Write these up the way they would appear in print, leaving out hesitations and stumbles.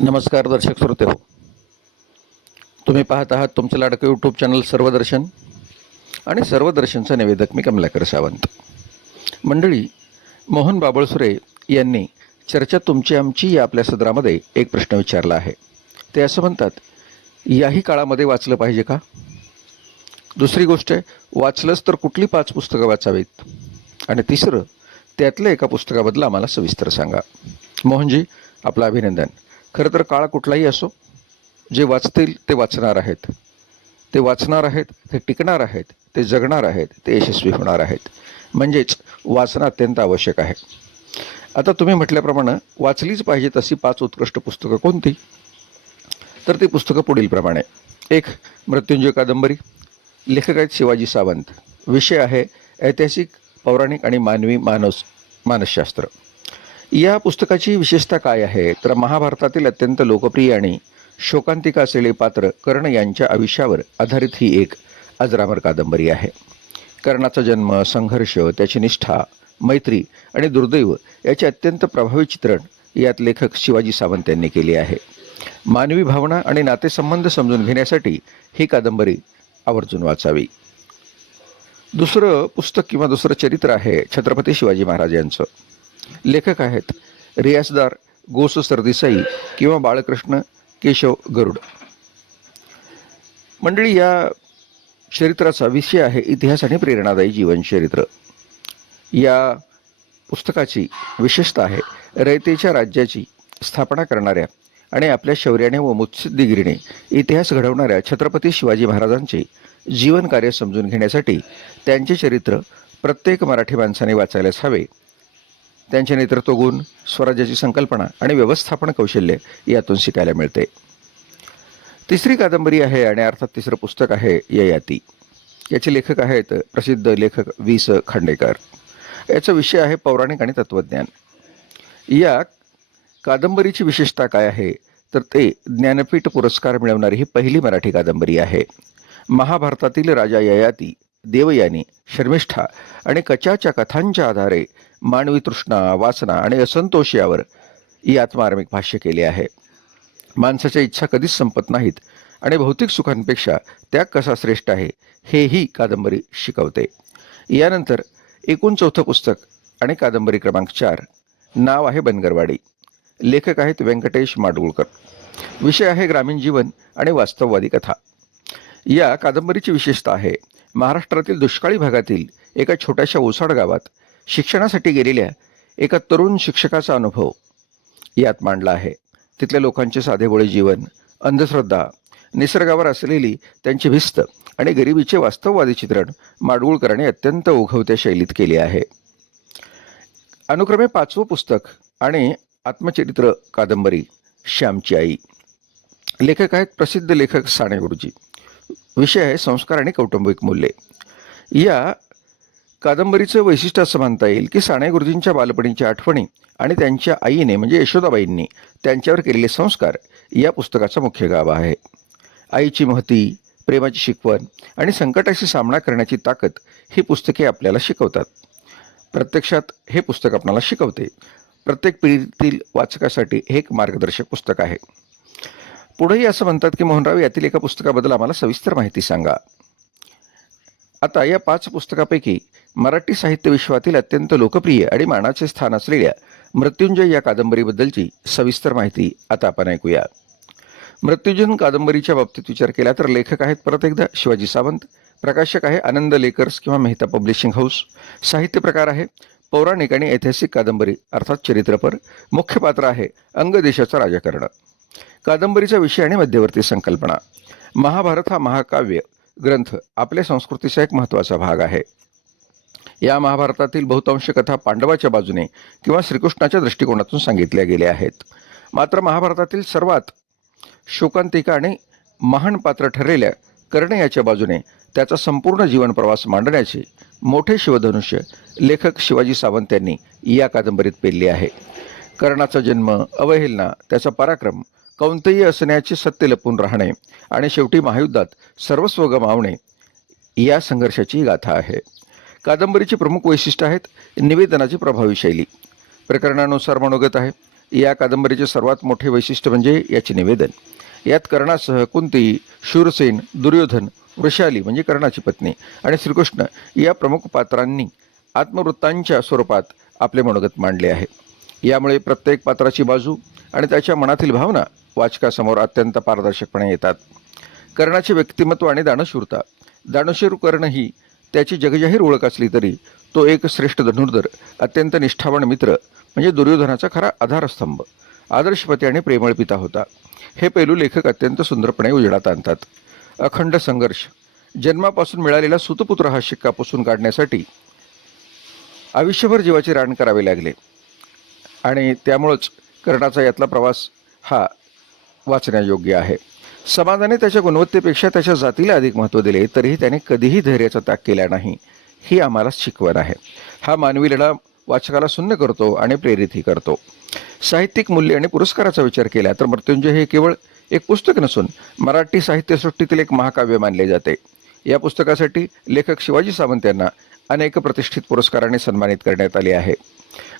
नमस्कार दर्शक श्रोते हो, तुम्ही पाहत आहात तुमचं लाडकं यूट्यूब चॅनल सर्वदर्शन आणि सर्वदर्शनचा निवेदक मी कमलाकर सावंत. मंडळी, मोहन बाबळसुरे यांनी चर्चा तुमची आमची या आपल्या सदरामध्ये एक प्रश्न विचारला आहे. ते असं म्हणतात, याही काळामध्ये वाचलं पाहिजे का? दुसरी गोष्ट आहे, वाचलंच तर कुठली 5 पुस्तकं वाचावीत? आणि तिसरं, त्यातलं एका पुस्तकाबद्दल आम्हाला सविस्तर सांगा. मोहनजी, आपलं अभिनंदन. खरं तर काळ कुठलाही असो, जे वाचतील ते वाचणार आहेत, ते वाचणार आहेत, ते टिकणार आहेत, ते जगणार आहेत, ते यशस्वी होणार आहेत. म्हणजेच वाचणं अत्यंत आवश्यक आहे. आता तुम्ही म्हटल्याप्रमाणे वाचलीच पाहिजेत अशी 5 उत्कृष्ट पुस्तकं कोणती? तर ती पुस्तकं पुढीलप्रमाणे. 1. मृत्युंजय कादंबरी. लेखक आहेत शिवाजी सावंत. विषय आहे ऐतिहासिक, पौराणिक आणि मानवी मानसशास्त्र. या पुस्तकाची विशेषता काय आहे तर महाभारतातील अत्यंत लोकप्रिय आणि शोकांतिका असलेले पात्र कर्ण यांच्या आयुष्यावर आधारित ही एक अजरामर कादंबरी आहे. कर्णाचा जन्म, संघर्ष, त्याची निष्ठा, मैत्री आणि दुर्दैव याचे अत्यंत प्रभावी चित्रण यात लेखक शिवाजी सावंत यांनी केले आहे. मानवी भावना आणि नातेसंबंध समजून घेण्यासाठी ही कादंबरी आवर्जून वाचावी. दुसरं पुस्तक किंवा दुसरं चरित्र आहे छत्रपती शिवाजी महाराज यांचं. लेखक आहेत रियासदार गोस सरदेसाई किंवा बाळकृष्ण केशव गरुड. मंडळी, या चरित्राचा विषय आहे इतिहास आणि प्रेरणादायी जीवनचरित्र. या पुस्तकाची विशेषता आहे रयतेच्या राज्याची स्थापना करणाऱ्या आणि आपल्या शौर्याने व मुत्सद्दीगिरीने इतिहास घडवणाऱ्या छत्रपती शिवाजी महाराजांचे जीवनकार्य समजून घेण्यासाठी त्यांचे चरित्र प्रत्येक मराठी माणसाने वाचायलाच हवे. त्यांचे नेतृत्व गुण, स्वराज्याची संकल्पना आणि व्यवस्थापन कौशल्य यातून शिकायला मिळते. तिसरी कादंबरी आहे आणि अर्थात तिसरं पुस्तक आहे ययाती. याचे लेखक आहेत प्रसिद्ध लेखक वि.स. खांडेकर. याचा विषय आहे पौराणिक आणि तत्त्वज्ञान. या कादंबरीची विशेषता काय आहे तर ते ज्ञानपीठ पुरस्कार मिळवणारी ही पहिली मराठी कादंबरी आहे. महाभारतातील राजा ययाती, देवयानी, शर्मिष्ठा आणि कचाच्या कथांच्या आधारे मानवी तृष्णा, वासना आणि असंतोष यावर यात मार्मिक भाष्य केले आहे. माणसाच्या इच्छा कधीच संपत नाहीत आणि भौतिक सुखांपेक्षा त्याग कसा श्रेष्ठ आहे हेही कादंबरी शिकवते. यानंतर एकूण 4थं पुस्तक आणि कादंबरी क्रमांक 4. नाव आहे बनगरवाडी. लेखक आहेत व्यंकटेश माडगुळकर. विषय आहे ग्रामीण जीवन आणि वास्तववादी कथा. या कादंबरीची विशेषता आहे महाराष्ट्रातील दुष्काळी भागातील एका छोट्याशा ओसाड गावात शिक्षणासाठी गेलेल्या एका तरुण शिक्षकाचा अनुभव यात मांडला आहे. तिथल्या लोकांचे साधेभोळे जीवन, अंधश्रद्धा, निसर्गावर असलेली त्यांची भिस्त आणि गरिबीचे वास्तववादी चित्रण माडगुळकरांनी अत्यंत ओघवत्या शैलीत केले आहे. अनुक्रमे 5वं पुस्तक आणि आत्मचरित्र कादंबरी श्यामची आई. लेखक आहेत प्रसिद्ध लेखक साने गुरुजी. विषय आहे संस्कार आणि कौटुंबिक मूल्ये. या कादंबरीचं वैशिष्ट्य असं म्हणता येईल की साने गुरुजींच्या बालपणीच्या आठवणी आणि त्यांच्या आईने म्हणजे यशोदाबाईंनी त्यांच्यावर केलेले संस्कार या पुस्तकाचा मुख्य गाभा आहे. आईची महती, प्रेमाची शिकवण आणि संकटाशी सामना करण्याची ताकद ही पुस्तके आपल्याला शिकवतात. प्रत्यक्षात हे पुस्तक आपल्याला शिकवते. प्रत्येक पिढीतील वाचकासाठी हे एक मार्गदर्शक पुस्तक आहे. पुढेही असं म्हणतात की मोहनराव, यातील एका पुस्तकाबद्दल आम्हाला सविस्तर माहिती सांगा. आता या 5 पुस्तकापैकी मराठी साहित्य विश्वातील अत्यंत लोकप्रिय आणि मानाचे स्थान असलेल्या मृत्युंजय या कादंबरीबद्दलची सविस्तर माहिती आता आपण ऐकूया. मृत्युंजय कादंबरीच्या बाबतीत विचार केला तर लेखक आहेत परत एकदा शिवाजी सावंत. प्रकाशक आहे आनंद लेकर्स किंवा मेहता पब्लिशिंग हाऊस. साहित्य प्रकार आहे पौराणिक आणि ऐतिहासिक कादंबरी अर्थात चरित्रपर. मुख्य पात्र आहे अंगदेशाचा राजकर्ण. कादंबरीचा विषय आणि मध्यवर्ती संकल्पना. महाभारत हा महाकाव्य ग्रंथ आपल्या संस्कृतीचा एक महत्त्वाचा भाग आहे. या महाभारतातील बहुतांश कथा पांडवाच्या बाजूने किंवा श्रीकृष्णाच्या दृष्टिकोनातून सांगितल्या गेल्या आहेत. मात्र महाभारतातील सर्वात शोकांतिका आणि महान पात्र ठरलेल्या कर्ण याच्या बाजूने त्याचा संपूर्ण जीवन प्रवास मांडण्याचे मोठे शिवधनुष्य लेखक शिवाजी सावंत यांनी या कादंबरीत पेलले आहे. कर्णाचा जन्म, अवहेलना, त्याचा पराक्रम, कौंतेय असण्याचे सत्य लपून राहणे आणि शेवटी महायुद्धात सर्वस्व गमावणे या संघर्षाची गाथा आहे. कादंबरीची प्रमुख वैशिष्ट्य आहेत निवेदनाची प्रभावी शैली, प्रकरणानुसार मनोगत आहे, या कादंबरीचे सर्वात मोठे वैशिष्ट्य म्हणजे याचे निवेदन. यात कर्णासह कुंती, शूरसेन, दुर्योधन, वृषाली म्हणजे कर्णाची पत्नी आणि श्रीकृष्ण या प्रमुख पात्रांनी आत्मवृत्तांच्या स्वरूपात आपले मनोगत मांडले आहे. यामुळे प्रत्येक पात्राची बाजू आणि त्याच्या मनातील भावना वाचकासमोर अत्यंत पारदर्शकपणे येतात. कर्णाचे व्यक्तिमत्व आणि दानशूरता. दानशूर कर्ण ही त्याची जगजाहीर ओळख असली तरी तो एक श्रेष्ठ धनुर्धर, अत्यंत निष्ठावान मित्र म्हणजे दुर्योधनाचा खरा आधारस्तंभ, आदर्शपती आणि प्रेमळ पिता होता. हे पैलू लेखक अत्यंत सुंदरपणे उजेडात आणतात. अखंड संघर्ष. जन्मापासून मिळालेला सुतपुत्र हा शिक्का पुसून काढण्यासाठी आयुष्यभर जीवाचे रान करावे लागले आणि त्यामुळंच कर्णाचा यातला प्रवास हा वाचण्यायोग्य आहे. समाजाने त्याच्या गुणवत्तेपेक्षा त्याच्या जातीला अधिक महत्त्व दिले तरीही त्याने कधीही धैर्याचा त्याग केला नाही, ही आम्हाला शिकवण आहे. हा मानवी लढा वाचकाला सुन्न करतो आणि प्रेरितही करतो. साहित्यिक मूल्य आणि पुरस्काराचा विचार केला तर मृत्युंजय हे केवळ एक पुस्तक नसून मराठी साहित्यसृष्टीतील एक महाकाव्य मानले जाते. या पुस्तकासाठी लेखक शिवाजी सावंत यांना अनेक प्रतिष्ठित पुरस्कारांनी सन्मानित करण्यात आले आहे.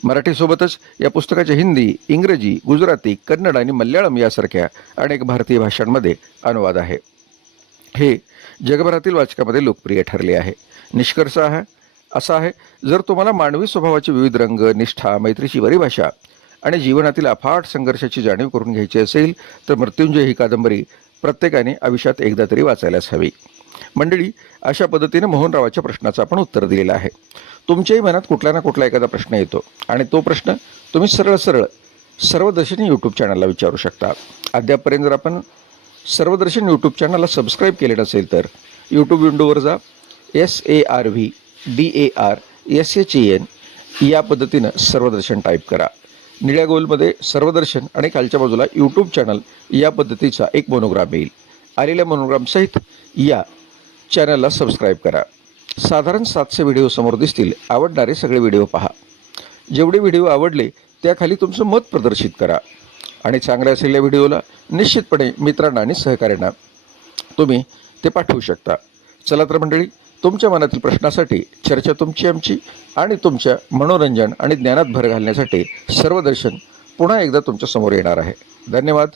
मराठीसोबतच या पुस्तकाचे हिंदी, इंग्रजी, गुजराती, कन्नड आणि मल्याळम यासारख्या अनेक भारतीय भाषांमध्ये अनुवाद आहे. हे जगभरातील वाचकामध्ये लोकप्रिय ठरले आहे. निष्कर्ष असा आहे, जर तुम्हाला मानवी स्वभावाचे विविध रंग, निष्ठा, मैत्रीची परिभाषा आणि जीवनातील अफाट संघर्षाची जाणीव करून घ्यायची असेल तर मृत्युंजय ही कादंबरी प्रत्येकाने आयुष्यात एकदा तरी वाचायलाच हवी. मंडळी, अशा पद्धतीने मोहनरावाच्या प्रश्नाचं आपण उत्तर दिलेलं आहे. तुमच्याही मनात कुठला ना कुठला एखादा प्रश्न येतो आणि तो प्रश्न तुम्ही सरळ सर्वदर्शनी यूट्यूब चॅनलला विचारू शकता. अद्यापपर्यंत जर आपण सर्वदर्शन यूट्यूब चॅनलला सबस्क्राईब केले नसेल तर यूट्यूब विंडोवर जा, SARVDARSHEN या पद्धतीनं सर्वदर्शन टाईप करा. निळ्या गोलमध्ये सर्वदर्शन आणि खालच्या बाजूला यूट्यूब चॅनल या पद्धतीचा एक मोनोग्राम येईल. आलेल्या मोनोग्रामसहित या चॅनलला सबस्क्राईब करा. साधारण 700 व्हिडिओ समोर दिसतील. आवडणारे सगळे व्हिडिओ पहा. जेवढे व्हिडिओ आवडले त्याखाली तुमचं मत प्रदर्शित करा आणि चांगल्या असलेल्या व्हिडिओला निश्चितपणे मित्रांना आणि सहकाऱ्यांना तुम्ही ते पाठवू शकता. चला तर मंडळी, तुमच्या मनातील प्रश्नासाठी चर्चा तुमची आमची आणि तुमच्या मनोरंजन आणि ज्ञानात भर घालण्यासाठी सर्वदर्शन पुन्हा एकदा तुमच्या समोर येणार आहे. धन्यवाद.